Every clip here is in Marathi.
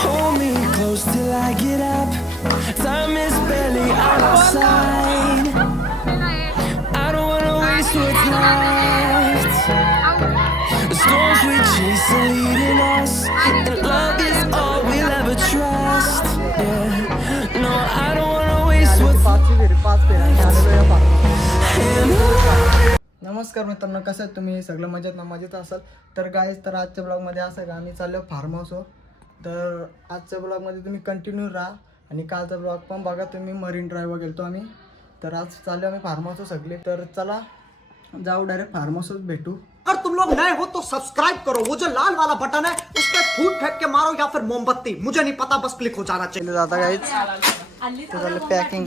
Hold me close till I get up. Time is barely on our side. I don't wanna waste what's left. The storms we chase are leading us, and love is all we'll ever trust. Yeah, no, I don't wanna waste what's left. नमस्कार मित्रांनो, कसं आहे तुम्ही? सगळं मजेत असाल तर गाईज, तर आजच्या ब्लॉगमध्ये असं का आम्ही चाललो फार्म हाऊसवर. तर आजच्या ब्लॉगमध्ये तुम्ही कंटिन्यू राहा आणि कालचा ब्लॉग पण बघा तुम्ही. मरीन ड्राईव्हवर गेलतो आम्ही, तर आज चाललो आम्ही फार्म हाऊसवर सगळे. तर चला जाऊ डायरेक्ट फार्म हाऊसवर भेटू. अगर तुम लोग नए हो तो सब्सक्राइब करो, वो जो लाल वाला बटन है उस पर फूट फेंक के मारो या फिर मोमबत्ती, मुझे नहीं पता, बस क्लिक हो जाना चाहिए. जाता गाईज, पॅकिंग.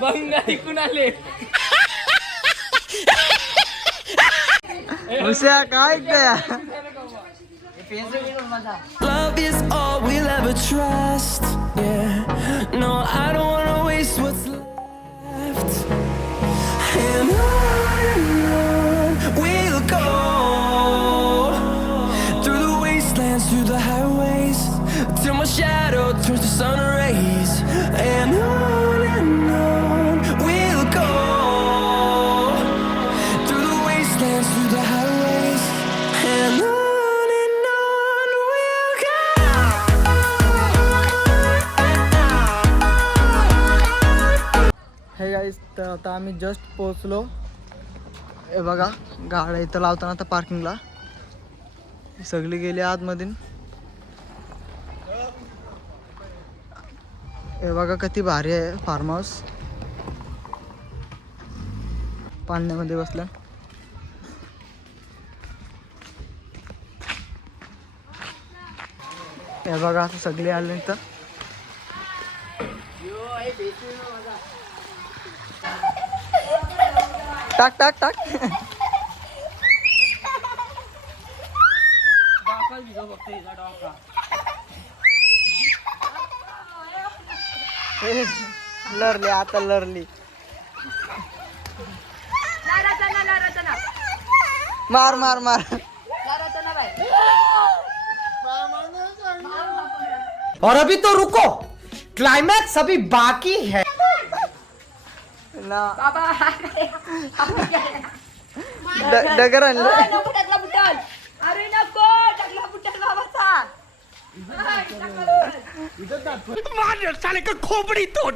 बंगाली कुणाले काय गया. Love is all we'll ever trust. Yeah, no, I don't wanna waste what's left. And on we'll go, through the wastelands, through the highways, till my shadow turns to sun rays. And on we'll go, through the wastelands, through the highways, and on. हे गाईज, तर आता आम्ही जस्ट पोहोचलो. हे बघा गाड्या इथं लावताना आता पार्किंगला सगळी गेली आतमधून. हे बघा किती भारी आहे फार्म हाऊस. पाण्यामध्ये बसलं. हे बघा आता सगळे आले तर टाक टाक टाक. लरली आता लरली. मार मार मार. और अभी तो रुको, क्लाइमैक्स अभी बाकी है ना. डगर आणलं. अरे नको टाकला बुटल बाबाचा. साले का खोपड़ी तोड़.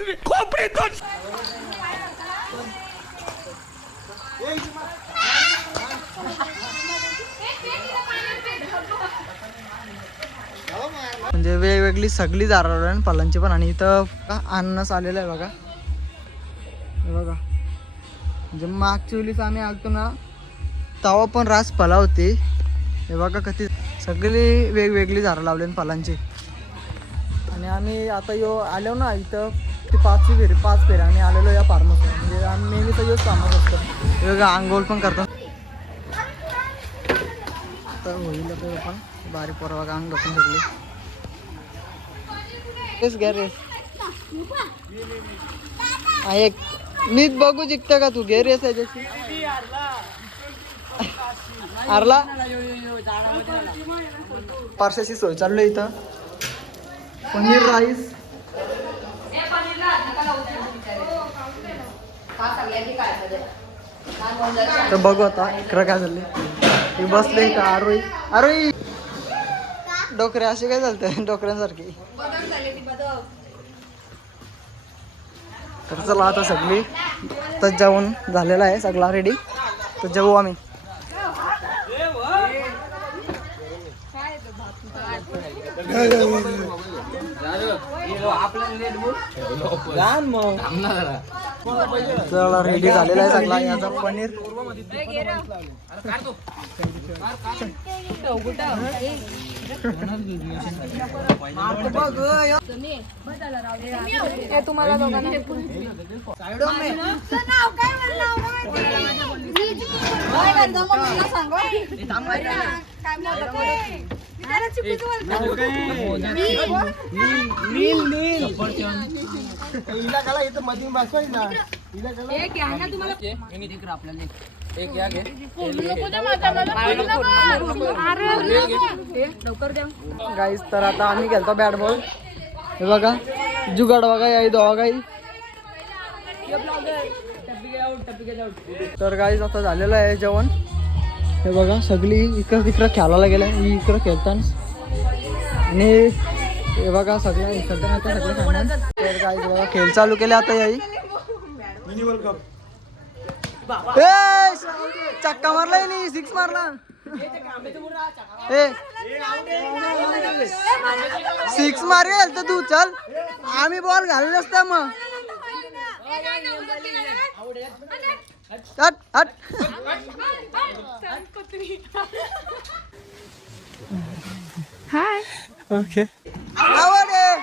म्हणजे वेगवेगळी सगळी झाडं आहे फळांची पण. आणि इथं अननस आलेलं आहे बघा. हे बघा, म्हणजे मागच्या वेळीच आम्ही आलतो ना तेव्हा पण रास फळा होती. हे बघा किती सगळी वेगवेगळी झाडं लावली फळांची. आणि आम्ही आता आलो ना इथं ती 5 फेऱ्या आम्ही आलेलो या फार्महाऊसवर. म्हणजे आम्ही नेहमीच योच कामच असतो. हे बघा आंघोळ पण करतो. तर होईल तर पण बारीक पोरं बघा अंग पण सगळी. रेस घ्या रेस. एक नीट बघू जिंकता का तू? घे रेस आहे जशी. हारला. पार्शाची सोय चालू आहे इथं. पनीर राईस. तर बघू आता इकडं काय झाले. हे बसले इथं. आरोही आरोही डोकरे असे काय चालतं डोकऱ्यांसारखी. तर चला आता सगळी तर जेवण झालेलं आहे सगळा रेडी. तर जेवू आम्ही. चला रेडी झालेला आहे सगळा याचा पनीर. तुम्हाला दोघांना गाईस तर आता आम्ही खेळतो बॅट बॉल. हे बघा जुगाड बघा याई दोघा गाई. तर गाईस आता झालेलं आहे जेवण. हे बघा सगळी इकडं तिकडं खेळायला गेल्या. ही इकडं खेळताना आणि हे बघा सगळं सगळं सामान. तर गाईस बघा खेळ चालू केले आता याई. चक्का मारलाय नाही, 6 मारला. 6 मारेल तर तू चल. आम्ही बॉल घालले असता मग. हट हट. हाय. ओके आवड आहे.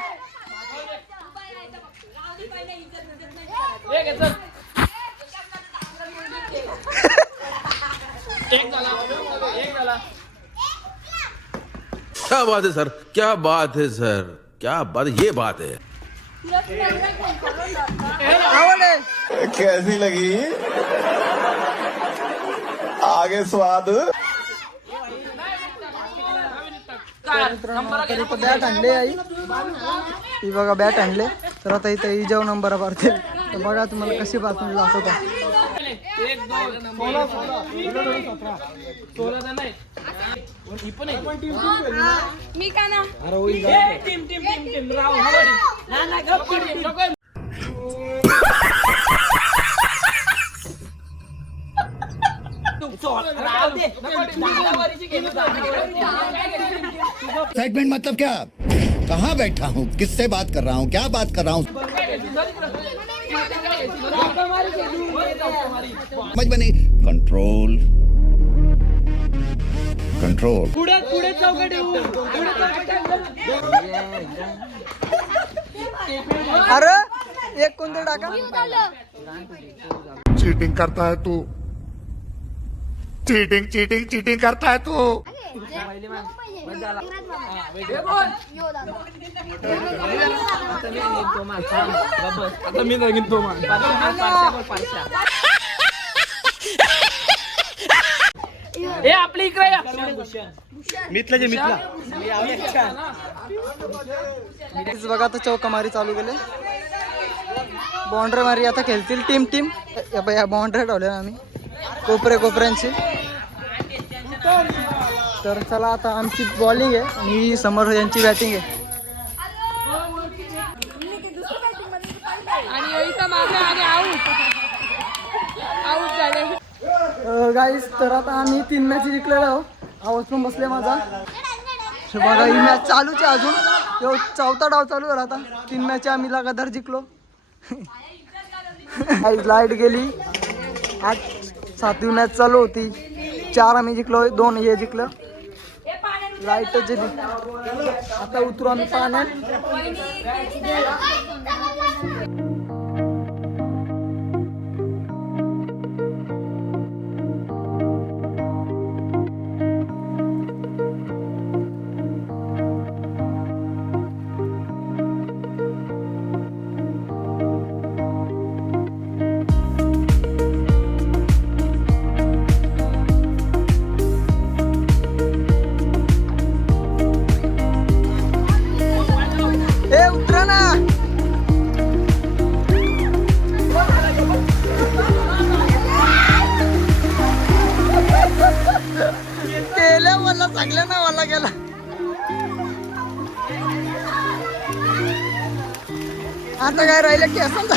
क्या बात है सर, क्या बात है सर, क्या बात, ये बात है. आवड आहे. कैसी लगी? आगे स्वाद. तरी तो बॅट आणले आई. ही बघा बॅट आणले. तर आता इथे ही जेव नंबर पारते. तर बघा तुम्हाला कशी पासून दाखवता. मी का ना सेगमेंट मतलब क्या? कहाँ बैठा हूँ, किससे बात कर रहा हूँ, क्या बात कर रहा हूँ, समझ में नहीं. Control control. अरे एक कोणते टाका. चीटिंग करता है तू. चीटिंग चीटिंग चीटिंग करता है तू. आपली इकडे बघा आता चौकामारी चालू केले. बाउंड्री मारी आता खेळतील टीम टीम. या बाउंड्री ठेवल्या आम्ही कोपऱ्यांची. तर चला आता आमची बॉलिंग आहे आणि समोर यांची बॅटिंग आहे. गाईस तर आता आम्ही 3 मॅच जिंकलेलो आहोत. आवाज पण बसले माझा. बघा ही मॅच चालूच आहे अजून. तो 4था डाव चालू झाला. आता 3 मॅच आम्ही लगातार जिंकलो. लाईट गेली. 7वी मॅच चालू होती. 4 आम्ही जिंकलो, 2 हे जिंकलं. लाईटच गेली. आता उतरू आम्ही पाण्यात. सगळ्यांना वाला गेला. आता काय राहिलं की असं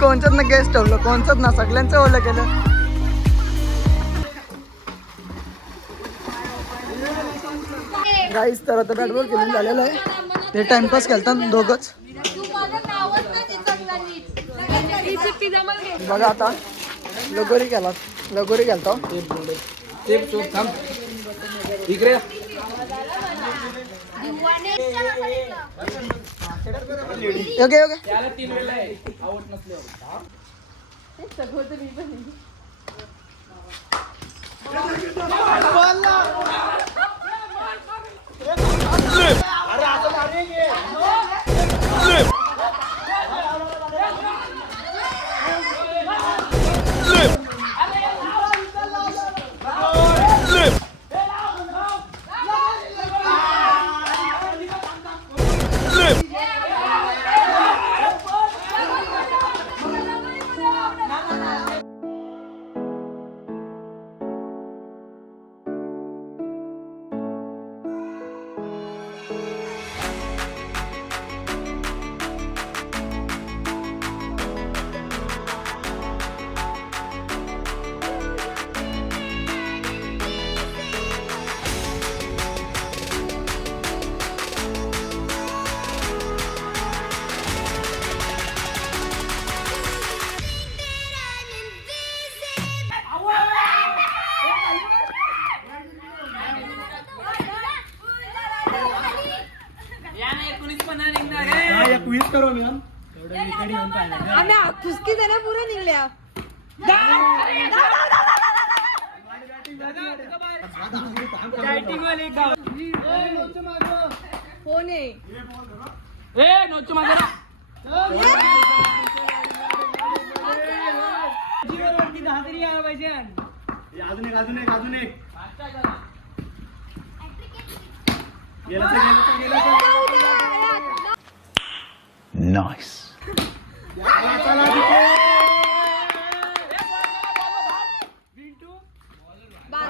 कोणच्याच ना गेस्ट ठेवलं, कोणचंच ना, सगळ्यांचं ओलं केलं. गाईस तर आता बॅट बॉल खेळून झालेलं आहे. ते टाइमपास खेळतात दोघंच. बघा आता लगोरी खेळतो. योग्य आम्ही फुसकी देण्या पुरे निघल्या. कोण आहे?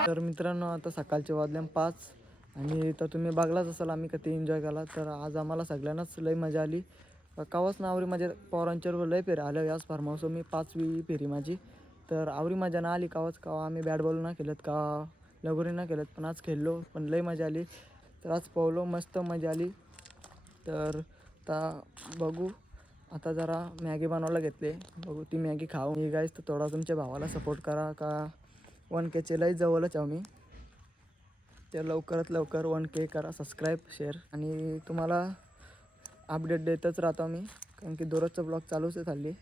तर मित्रांनो आता सकाळचे वाजले 5 आणि तर तुम्ही बघलाच असाल आम्ही किती एन्जॉय केला. तर आज आम्हाला सगळ्यांनाच लई मजा आली. कावच ना आवरी माझ्या पोरांच्यावर लई फेरी आल्या याच फार्म हाऊस. मी 5वी फेरी माझी. तर आवरी मजा ना आली कावच कावा आम्ही बॅट बॉल ना खेळत का लगोरी ना खेळत पण आज खेळलो पण लई मजा आली. तर आज पोहलो मस्त मजा आली. तर आता बघू आता जरा मॅगी बनवायला घेतले बघू ती मॅगी खाऊ. मी गाईस तर थोडा तुमच्या भावाला सपोर्ट करा का 1K लई जवळच आहो मी. तर लवकरात लवकर 1K करा सबस्क्राईब शेअर आणि तुम्हाला अपडेट देतच राहतो मी कारण की दररोजचं ब्लॉग चालूच आहे चालली.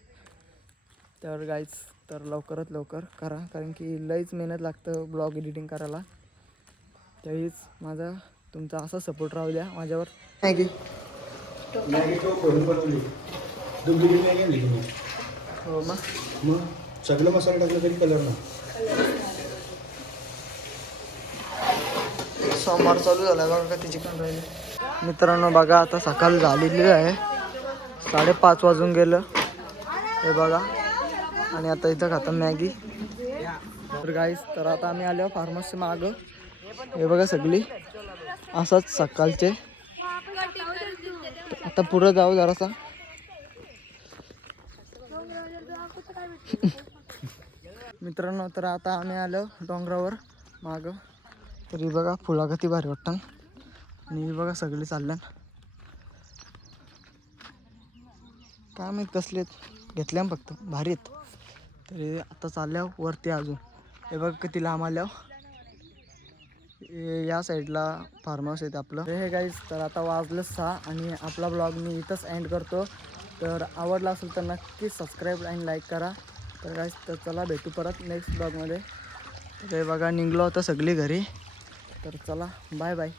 तर गाईज तर लवकरात लवकर करा कारण की लईच मेहनत लागतं ब्लॉग एडिटिंग करायला. त्याहीच माझा तुमचा असा सपोर्ट राहू द्या माझ्यावर. मॅगी हो मग सगळं मसाला टाकलं तरी कलर ना. सोमवार चालू झाला बघा का ते चिकन राहिले. मित्रांनो बघा आता सकाळ झालेली आहे 5:30 वाजून गेलं हे बघा आणि आता इथं खाता मॅगी. तर गाईस तर आता आम्ही आलो फार्मसी मागं हे बघा सगळी असंच सकाळचे. आता पुढं जाऊ जरासा. मित्रांनो तर आता आम्ही आलो डोंगरावर मागं. तरी बघा फुला किती भारी वाटतं आणि बघा सगळे चाललं काय माहीत कसले घेतल्या फक्त भारी आहेत. तरी आता चालल्या वरती अजून हे बघा किती लांब आल्या. या साईडला फार्म हाऊस आहे आपलं. हे गाईज तर आता वाजलं 6 आणि आपला ब्लॉग मी इथंच एंड करतो. तर आवडला असेल तर नक्कीच सबस्क्राईब आणि लाईक करा. तर गाईज तर चला भेटू परत नेक्स्ट ब्लॉगमध्ये. हे बघा निघलो होतं सगळी घरी. तर चला बाय बाय.